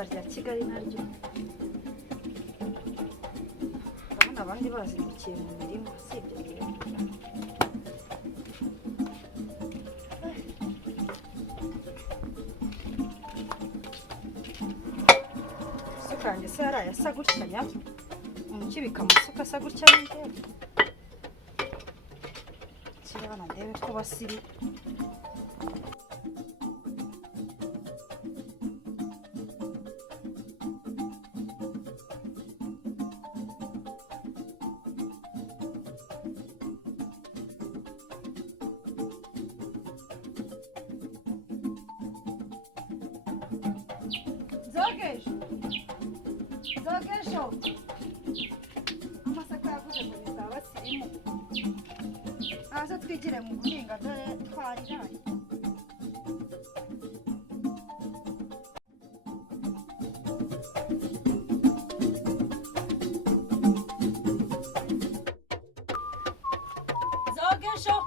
izuba rya Kigali naryo ndabona abandi bazindukiye mu mirima sibyo rero sukanje se yarayasa gutya nya umukibika amasuka asa gutya n'injye kirabana ndebe ko basiri Zogesho amasaka yavuze ngo bizaba basirimu aza twigire mu guhinga dore twariraye Zogesho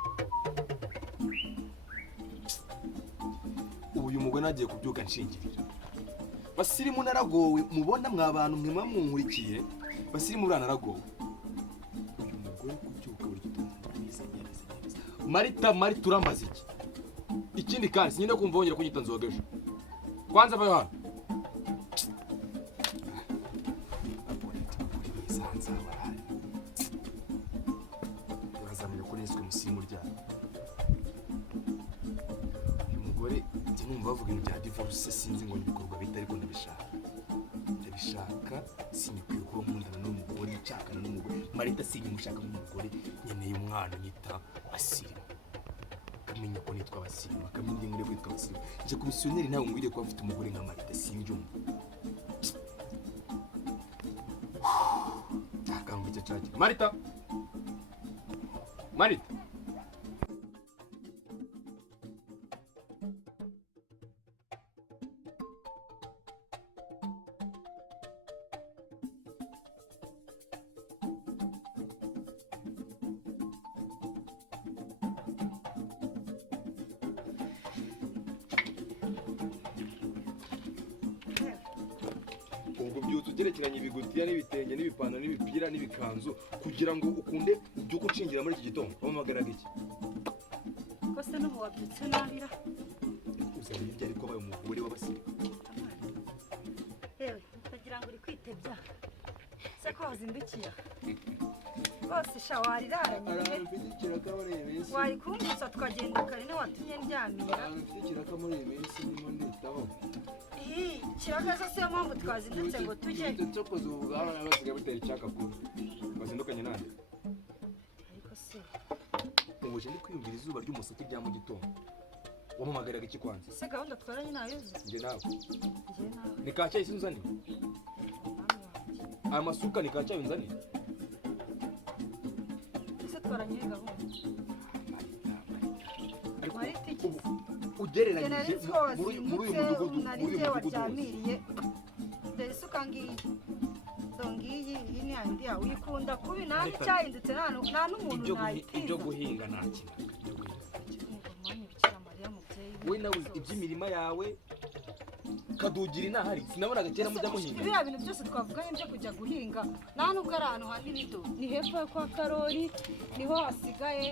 uyu mugwe nagiye kubyuka nshingirira basirimu naragowe mubona mwabantu mwe mamunkurikiye basirimu uranaragowe uyu mugore kubyuka buri gitondo neza Marita uramaze iki ikindi kandi sinyine kumva wongera kunyita Nzogesho kwanza vayo hano urazamenya ko niswe musimu ryabo uyu mugore numva bavuga ibintu bya divorce sinzi ngo nibikorwa bita ariko ndabishaka sinyikwiye kuba nkundana n'umugore nshakana n'umugore Marita sinyimushaka nk'umugore nkeneye umwana nyita Basirimu kamenya ko nitwa Basirimu kamenya ngire kwitwa Basirimu nje komisiyoneri ntawe ngwiriye kuba mfite umugore nka Marita simbyumva akangwije cyane Marita ubwo byutse ugerekeranye ibigutiya n'ibitenge n'ibipantaro n'ibipira n'ibikanzu kugira ngo ukunde ubyuke ucingira muri iki gitondo wamagaraga iki kose no wabyutse nabira usa hirya ariko baye umugore w'Abasirimu yewe kugira ngo uri kwitebya se ko wazindukiye bose shawariraranye wari kumbutsa tukagenda kare ne watumye ndyamira kiraka muri iyi minsi ndimo nditaho kiragaza se mpamvu twazindutse ngo tujye cyokoze ubugaba n'abasigaye bitera icyaka kuri bazindukanye nande ariko se ubuje ndi kwiyumvira izuba ry'umuseke rya mu gitondo wamumagaraga iki kwanza se gahunda twaranye nayo nge nawe ni kacyayi sinzani amasuka ni kacyayi nzani se twaranye gahunda ariko ugereranyije muri uyu mudugudu waryamiriye dore isuka ngiyi dongiyi iyi ni yandi yawe uyikunda kubi nani cyahindutse nta n'umuntu nayitiza ibyo guhinga nta kintu we nawe iby'imirima yawe kadugira inahari sinabonaga kera mujya muhinga biriya bintu byose twavuganye byo kujya guhinga nta nubwo ari ahantu hanini do ni hepfo kwa Karori niho hasigaye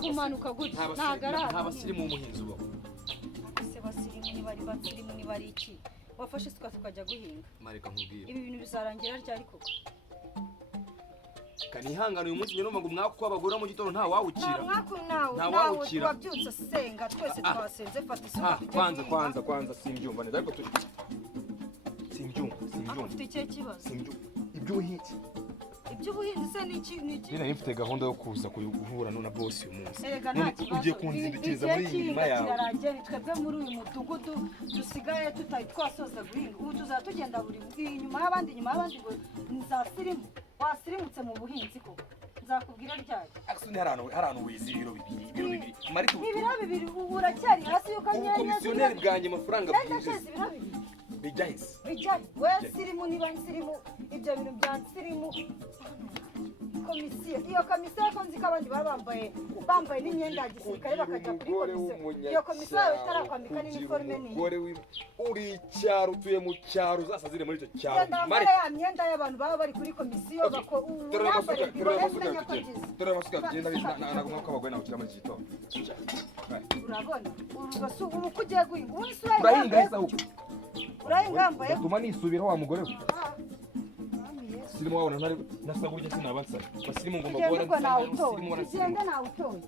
kumanuka gutya ntagarara nta Basirimu w'umuhinzi ubaho se Basirimu ni bari iki wafashe isuka tukajya guhinga mareka nkubwire ibi bintu bizarangira ryari koko kanihangana uyu munsi nyuma ngo mwako abagora mu gitondo nta wawukira nta wawukira wabyutse senga twese twasenze fata isuka kwanza simbyumva neza ariko simbyumva afite icyo kibazo iby'ubuhinzi se niki nari mfite gahunda yo kuza guhura na boss uyu munsi ugiye kunzindukiriza muri iyi mirima yawe twebwe muri uyu mudugudu dusigaye tutari twasoza guhinga ubu tuzatugenda buri inyuma y'abandi ngo nzasirimu wasirimutse mu buhinzi koko nzakubwira ryari aksundi harano wizi ibiro bibiri Marita ibiro bibiri uracyari hasi yuko nyene komisiyoneri bwanjye amafaranga byinjiza bijahise we sirimu niba nsirimu ibyo bintu bya nsirimu komisiyo ko nzi ko abandi baba bambaye n'imyenda ya gisirikare bakajya kuri komisiyo iyo komisiyo yawe itarakwambika n'iniforume nini uri icyaro utuye mu cyaro uzasazire muri icyo cyaro mare ya myenda y'abantu baba bari kuri komisiyo dore amasuka tugenda nagomba ko abagore nawe ukira muri iki gitondo urabona ubu ko ugiye guhinga ubu n'isura urahinga heza ahubwo urahinga yambaye gatuma nisubiraho wa mugore we sirimo wabona ntari nasa burya sinabansa basirimo ngomba guhora sirimo wana ugenda nawe utoye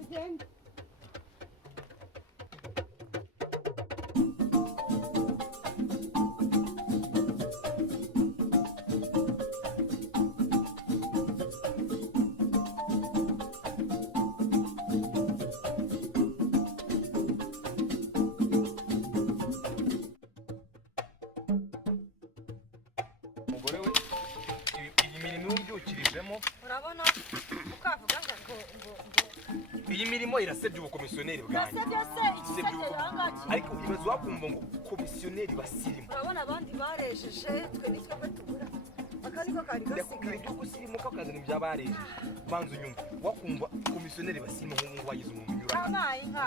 ugenda urabona ukavuga ngo iyi mirimo irasebye ubukomisiyoneri bwanyu byose igiseke yangaki ariko ibibazo wakumva ngo komisiyoneri basirimu urabona abandi barejeje twe nitwe tubura akaniko kari ndakubwira ibyo gusirimu kakazana ibyabarejeje banza unyumva wakumva komisiyoneri basirimu nk'ubu wagize umuntu unyuranye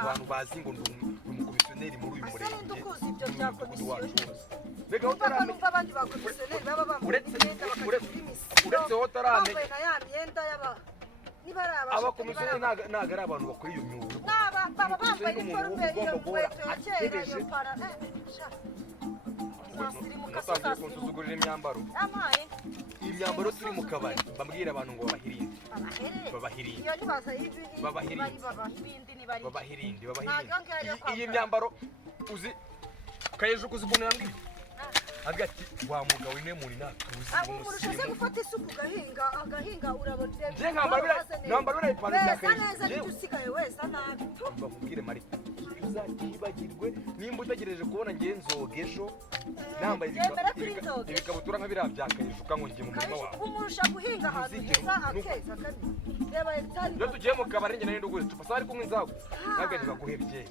abantu bazi ngo ndi umukomisiyoneri muri uyu murenge ndukuzi ibyo bya komisiyo reka utaramenya abandi bakomisiyoneri baba bambaye imyenda uretse utaramenya bambaye na ya myenda y'aba niba ari abakomisiyoneri ntago ari abantu bakora iyo myuga baba bambaye iniforume iyo nkweto ya kera iyo para musanzwe kunsuzugurira imyambaro iyi myambaro turi mu kabari bambwira abantu ngo babahirinde iyi myambaro uzi kayejuku zibona yambwiye agati wa mugabo ine muri natuzi umusirimu gufata isuku agahinga urabona je nkambara ipantaro ya kayejuku neza nitusigaye wese nabi bakubwire mari uzatibagirwe nimba utagereje kubona ngiye nzoga ejo nambaye ibikabutura nka biriya bya kayejuka ngo ngiye mu murima wawe umurusha guhinga ahantu heza akeza kandi reba hegitari iyo tugiye mu kabari njye nari ndugure tupasa ari kumwe nzago ntabwo ntibaguhebye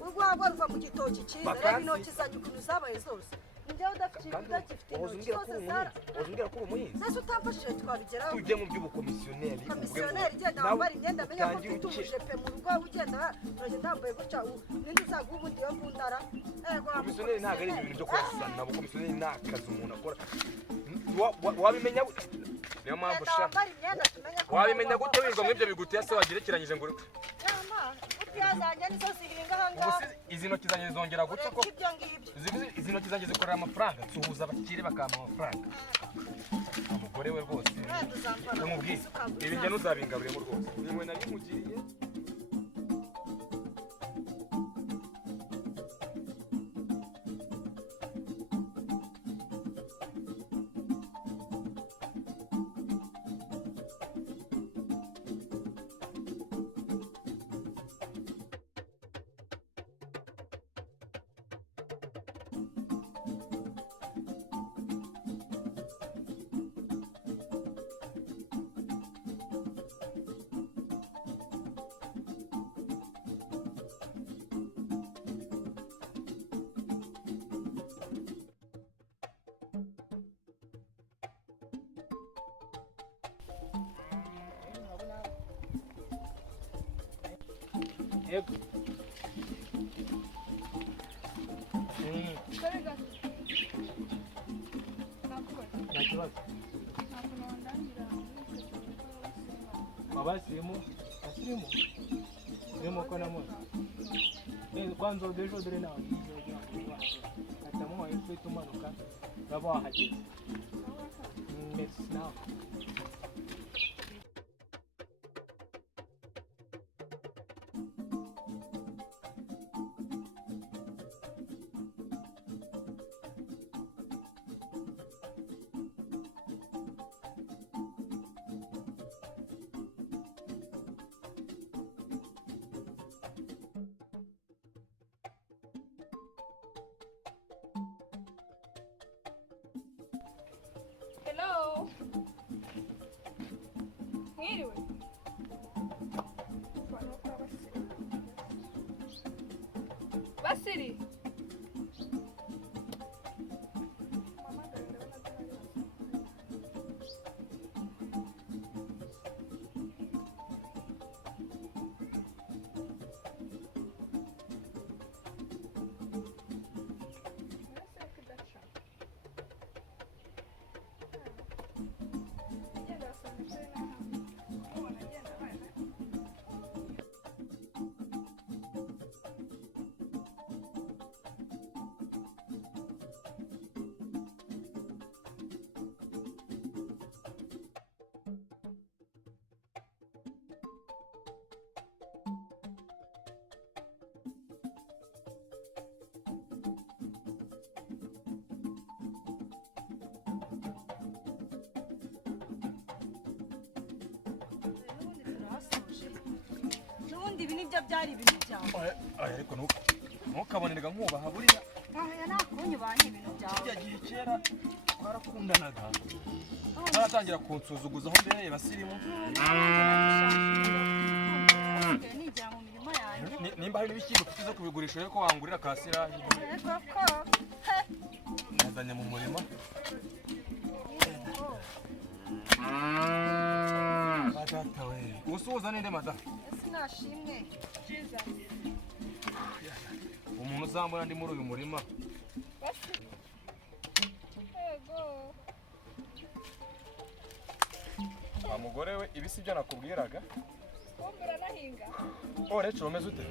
urwagwa ruva mu gitoki cyiza reba intoki zanjye ukuntu zabaye zose njyewe udafite intoki zose zara uzumbwira ko uri umuhinzi nese utamfashije twabigeraho tujye mu by'ubukomisiyoneri komisiyoneri igenda wambara imyenda amenya ko ufite umujepe mu rugo ugenda uragenda wambaye gutya nindi uzaguha ubundi yo mvundara komisiyoneri ntabwo ari ibintu byo kurasana nabo komisiyoneri ni akazi umuntu akora wabimenya niyo mpamvu ushaka wabimenya gute wirirwa muri ibyo bigutiya se wagerekeranyije ngo zanjye nizo zihinga ahangaha izi ntoki zanjye zongera guca ko izi ntoki zanjye zikorera amafaranga nsuhuza abakire bakampa amafaranga umugore we rwose umubwire ibi njye ntuzabingaburemo rwose nimwe nari mugiriye Yego. Abasirimu ko namona. Kwanza udejo dore nawe. Atamu ayo tumanuka. Baba wahageze. Next now. Hello. Mwiriwe. Basiri. ubundi ibi nibyo byari ibintu byawe. Ariko ntukaboneraga nkubaha buriya. Aya nakunyubanye ibintu byawe. Kijya gihe kera twarakundanaga. Baratangira kunsuzuguza aho mbere basirimu. Nijya mu mirimo yanjye. Nimba hari n'ibishyimbo tuza kubigurisha rero ko wangurira kasira. Yego ko. Nazanye mu murima. Badata we. Usuhuza ninde mada? Sinashimwe. Umuntu uzambona ndi muri uyu murima. Yego. Mugore we ibi sibyo nakubwiraga. Kumbura nahinga. Rero umeze ute?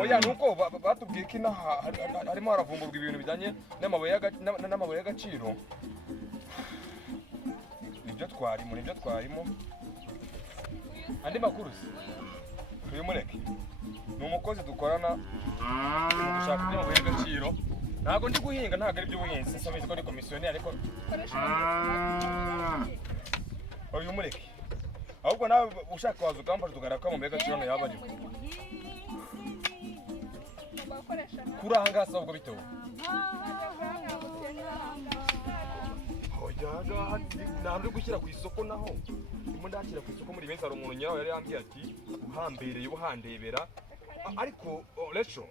Oya nuko batubwiye ko inaha harimo haravumburwa ibintu bijyanye n'amabuye y'agaciro. Nibyo twarimo. Andi makuru se. Uyu mureke. Ni umukozi dukorana mu gushaka iby'amabuye y'agaciro. Ntago ndi guhinga, ntago ari by'ubuhinzi, sinzi ko ni komisiyoneri ariko uyu mureke. Ahubwo nawe ushaka waza ukamfasha tugaraka ko amabuye y'agaciro yaba arimo. Kuranga se ubwo bitewe. Oya, ntabwo gushyira ku isoko naho. Ndimo ndakira ku isoko muri benshi hari umuntu nyawe yari yambwiye ati uhambereye ubuhandebera. Ariko lecho.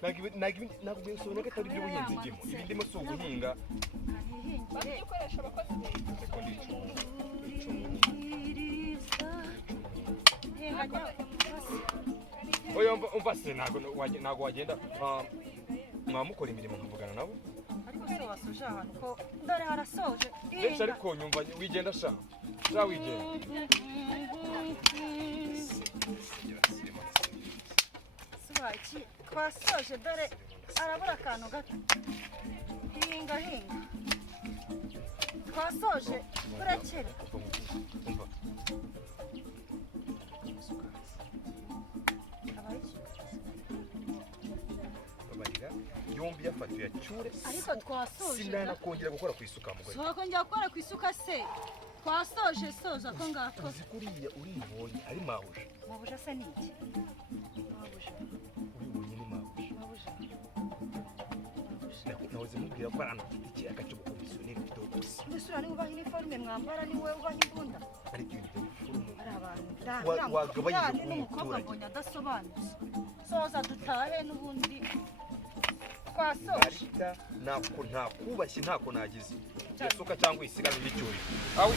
Ntabwo bisobanuye ko atari iby'ubuhinzi ndimo. Ibi ndimo si uguhinga. Bakoresha abakozi beza. Oya umva se ntabwo wagenda mwamukora imirimo nkavugana nabo. Ariko se wasoje ahantu ko dore harasoje. Benshi ariko nyumva wigenda sha. Sha wigenda. Subaki twasoje dore arabura akantu gato. Hinga. Twasoje kurekera. Yombi yafatiye cyure. Ariko twasoje. Sinana kongera gukora ku isuka mugore. So kongera gukora ku isuka se. Twasoje soza ko ngako. Zikuriye uribonye ari mawuje. Mawuje se ni iki? Mawuje. Uribonye ni mawuje. Nahoze mubwira ko arana iki agace ko komisiyoneri bito gusa. Nisura ni ubaha uniforme mwambara ni we ubaha imbunda. Ari ibintu by'urufurumu. Ari abantu. Wagabanyije ku mukobwa mbonye adasobanutse. Soza dutahe n'ubundi. Twasoje. Nako ntakubashye ntako nagize. Yasuka cyangwa isigara n'icyuri. Awi